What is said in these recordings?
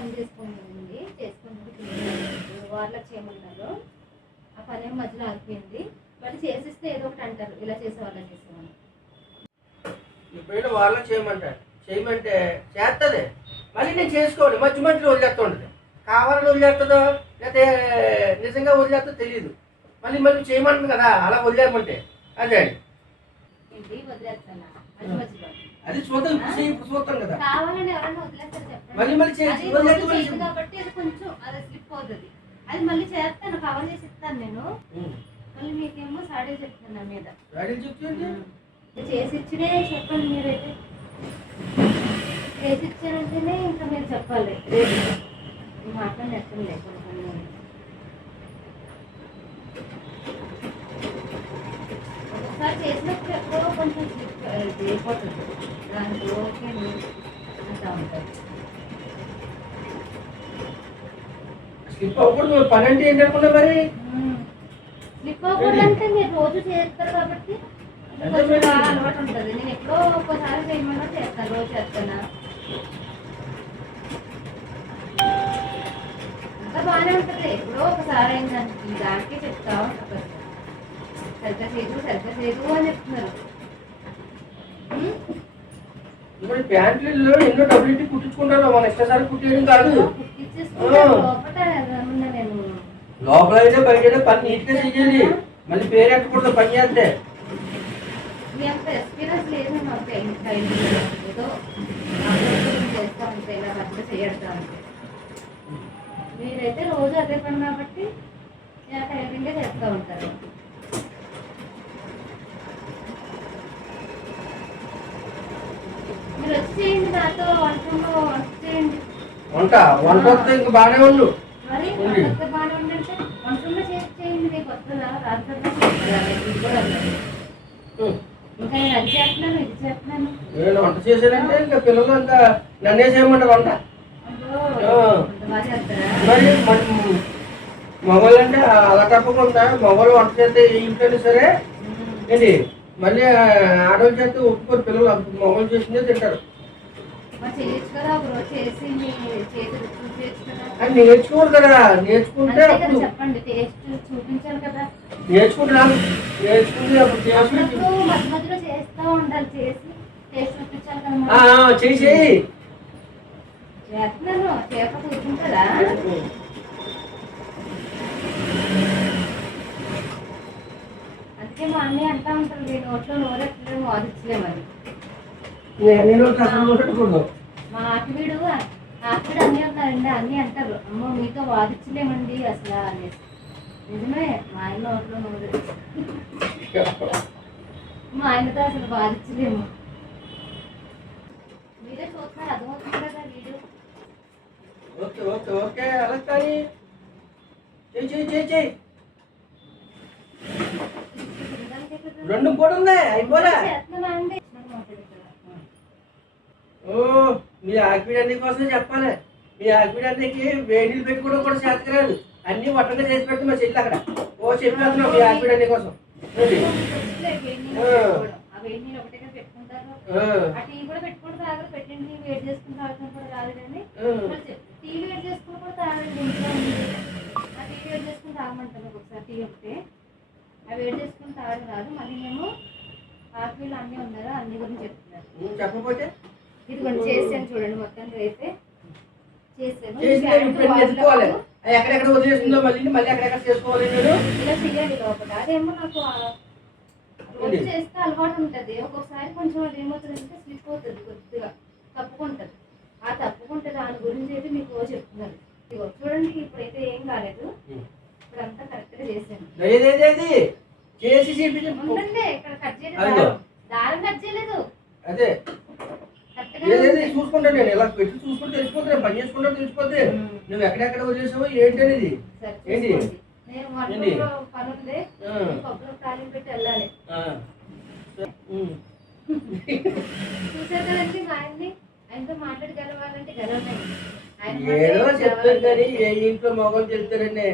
పని చేసుకుంటుంది చేసుకుంటుంది వాళ్ళకి చేయమన్నారు ఆ పని ఏమో మధ్యలో ఆగిపోయింది. మళ్ళీ చేసిస్తే ఏదో ఒకటి అంటారు ఇలా చేసే వాళ్ళకి చేసేవాళ్ళు ఎప్పుడైనా వాళ్ళకి చేయమంటారు. చేయమంటే చేస్తుంది మళ్ళీ నేను చేసుకోవాలి మధ్య మధ్యలో వదిలేస్తుంటుంది. కావాలని వదిలేస్తుందో లేకపోతే నిజంగా వదిలేస్తుందో తెలియదు మళ్ళీ మళ్ళీ చేయమంటుంది కదా అలా వదిలేమంటే అదే అండి. వదిలేస్తాను? మధ్యలో. అది చూద్దాం ఇప్పుడు కదా. కావాలని ఎవరైనా వదిలేస్తారు చెప్పండి. మళ్ళీ మళ్ళీ చేసి కాబట్టి అది కొంచెం అది స్లిప్ అవుతుంది. అది మళ్ళీ చేస్తాను కవర్ చేసి ఇస్తాను నేను. మళ్ళీ మీకేమో సాడే చెప్తాను నా మీద. డాడీ చెప్తుంది చేసి ఇచ్చినే చెప్పండి మీరైతే. చేసి ఇచ్చారంటేనే ఇంకా మీరు చెప్పాలి. రేపు. ఈ మాటలు నెట్టండి చేసినప్పుడు ఎక్కడో కొంచెం అయిపోతుంది దానికి ఓకే అంటా ఉంటారు స్లిప్ అవ్వకూడదు పని అంటే ఏంటనుకున్నా మరి. స్లిప్ అవ్వకూడదంటే మీరు రోజు చేస్తారు కాబట్టి అంటే కొంచెం మరి- బాగా అలవాటు ఉంటుంది. నేను ఎప్పుడో ఒక్కసారి చేయమన్నా చేస్తాను రోజు చేస్తానా? అంతా బాగానే ఉంటుంది. ఎప్పుడో ఒకసారి అయిందంటే దానికి చెప్తా ఉంటుంది సరిగ్గా చేయదు సరిగ్గా చేయదు అని చెప్తున్నారు? ఇప్పుడు ప్యాంట్లలో ఎన్నో డబ్బులు ఇట్టి కుట్టించుకుంటారు మన ఇష్టసారి కుట్టేయడం కాదు. లోపల అయితే బయట పని నీట్గా చెయ్యాలి మళ్ళీ పేరు ఎట్టకూడదు పని చేస్తే. మీరైతే రోజు అదే పని కాబట్టి టైలరింగే చేస్తూ ఉంటారు మీరు వచ్చి చేయండి నాతో వంటలో వంట వంట వస్తే ఇంకా బాగానే ఉండు. నేను వంట చేశానంటే ఇంకా పిల్లలు ఇంకా నన్నే చేయమంటారు వంట. మరి మగవాళ్ళు అంటే అలా తప్పకుండా మగవాళ్ళు వంట చేస్తే ఇంట్లో సరే. ఏంటి? మళ్ళీ ఆడవాళ్ళు చేస్తే ఒప్పుకోరు పిల్లలు మగవాళ్ళు చేసిందే తింటారు. కదా నేర్చుకోరు కదా. నేర్చుకుంటే చెప్పండి టేస్ట్ చూపించాలి కదా. నేర్చుకుంటున్నాను నేర్చుకుంటే అప్పుడు చేస్తూ ఉండాలి చేసి టేస్ట్ చూపించాలి కదా చేస్తున్నాను చేప అందుకే మా అన్నయ్య అంటా ఉంటారు నోట్లో నోరెట్లేము వాదించలేమని నే- నేను పెట్టుకోదు మా ఆకివీడు ఆకివీడు అన్నీ ఉన్నారండి అన్నీ అంటారు. అమ్మో మీతో వాదించలేమండి అసలు అనేసి. నిజమే మా ఆయన నోట్లో మా ఆయనతో అసలు వాదించలేము. మీరే చూస్తున్నారు అర్థమవుతుంది కదా వీడియో. ఓకే ఓకే ఓకే అలా కానీ చేయి చేయి చేయి. చేయి రెండు కూడా ఉన్నాయి అయిపోలే చేస్తున్నానా అండి మాట్లాడుతున్నా ఓ మీ ఆకివీడన్ని కోసమే చెప్పాలి. మీ ఆకివీడన్నికి వేడి నీళ్ళు పెట్టుకోవడం కూడా చేతకరాదు అన్ని వట్టంగా చేసి పెడితే మా చెల్లి అక్కడ. ఓ చెప్పేస్తున్నావు మీ ఆకివీడన్ని కోసం. ఏంటి? ఆ. వేడి నీళ్ళు ఒకటే కదా పెట్టుకుంటారు. ఆ, ఆ టీ కూడా పెట్టుకుంటే తాగరు పెట్టిన టీ వేడి చేసుకుని తాగడం రాదు వేడి వేడి వేడి మళ్ళీ మేము ఆకులు అన్నీ ఉన్నారా అన్ని గురించి చెప్తున్నారు. నువ్వు ఇదిగోండి చేసాను చూడండి మొత్తం రైతే చేసాను ఎక్కడెక్కడ వదిలేసిందో మళ్ళీ మళ్ళీ ఎక్కడెక్కడ చేసుకోవాలి నేను ఇలా చేయాలి లోపల. అదేమో నాకు? చేస్తే అలవాటు ఉంటుంది. ఒక్కొక్కసారి కొంచెం అది ఏమవుతుందంటే స్లిప్ అవుతుంది కొద్దిగా. తప్పుకుంటుంది. ఆ తప్పుకుంటే దాని గురించి అయితే మీకు చెప్తున్నాను. ఇదిగో చూడండి ఇప్పుడైతే ఏం కాలేదు. ఇప్పుడు అంతా కరెక్ట్గా చేశాను ఏదేది చేసి ఉండండి ఇక్కడ కట్ చేయలేదు. దారం కట్ చేయలేదు. అదే. ఏదేది చూసుకుంటా నేను. ఇలా పెట్టి చూసుకుంటే తెలిసిపోతే పని చేసుకుంటా తెలిసిపోతే నువ్వు ఎక్కడెక్కడ వదిలేసావో ఏంటి? అనేది ఏంటి? ఏదో చెప్తారు. కానీ ఏ ఇంట్లో మొగలు చెప్తారండి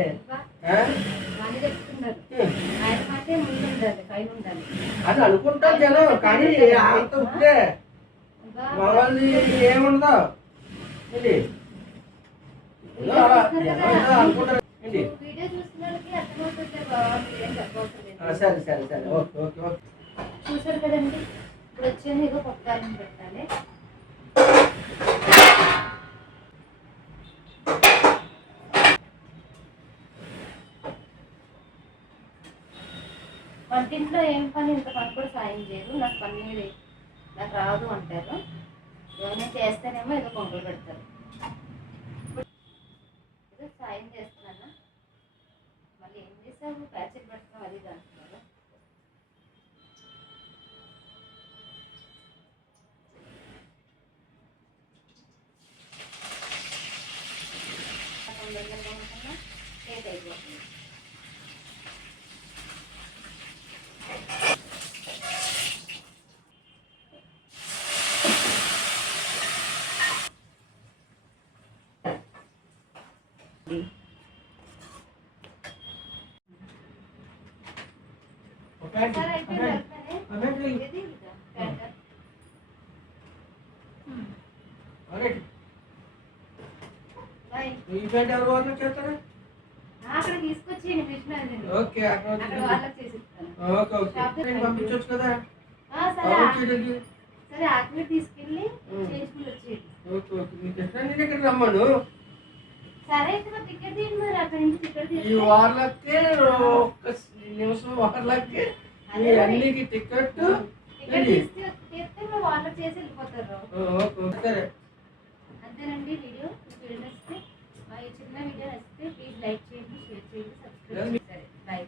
అని అనుకుంటాం జనం కానీ అంత ఉంటే అబ్బా, మగవాళ్ళది ఏంటి? అనుకుంటారు. ఏంటి? సరే సరే సరే. Okay okay okay. చూసారు కదండి ఇప్పుడు వచ్చేది ఇగో పెట్టాలి. వంటింట్లో ఏం పని ఇంత పని కూడా సాయం చేయరు నాకు పని మీద నాకు రాదు అంటారు. ఏమైనా చేస్తేనేమో ఏదో కొంగలు పెడతారు. ఏదో సాయం చేస్తున్నాను? మళ్ళీ ఏం చేసావు ప్యాచెట్ పెడతాం అది ఇది అంటున్నారు లేట్ అయిపోతుంది చేస్తారా అక్కడ తీసుకొచ్చి మిషన్ అది ఓకే అక్కడ అక్కడ వాళ్ళకి చేసి ఇస్తాను ఓకే ఓకే పంపించవచ్చు కదా ఆ, సరే ఆ- పంపించేయండి సరే ఆత్మీయ తీసుకెళ్ళి ఉం. చేసుకుని వచ్చేయండి ఓకే ఓకే మీకు ఎట్లా నేను ఇక్కడ రమ్మను ఈ వార్లకి ఒక్క నిమిషం వార్లకి అన్నికి టికెట్ సరే అంతేనండి వీడియో. వీడియో నచ్చితే మా చిన్న వీడియో నచ్చితే ప్లీజ్ లైక్ చేయండి షేర్ చేయండి సబ్స్క్రైబ్ చేయండి. సరే బాయ్.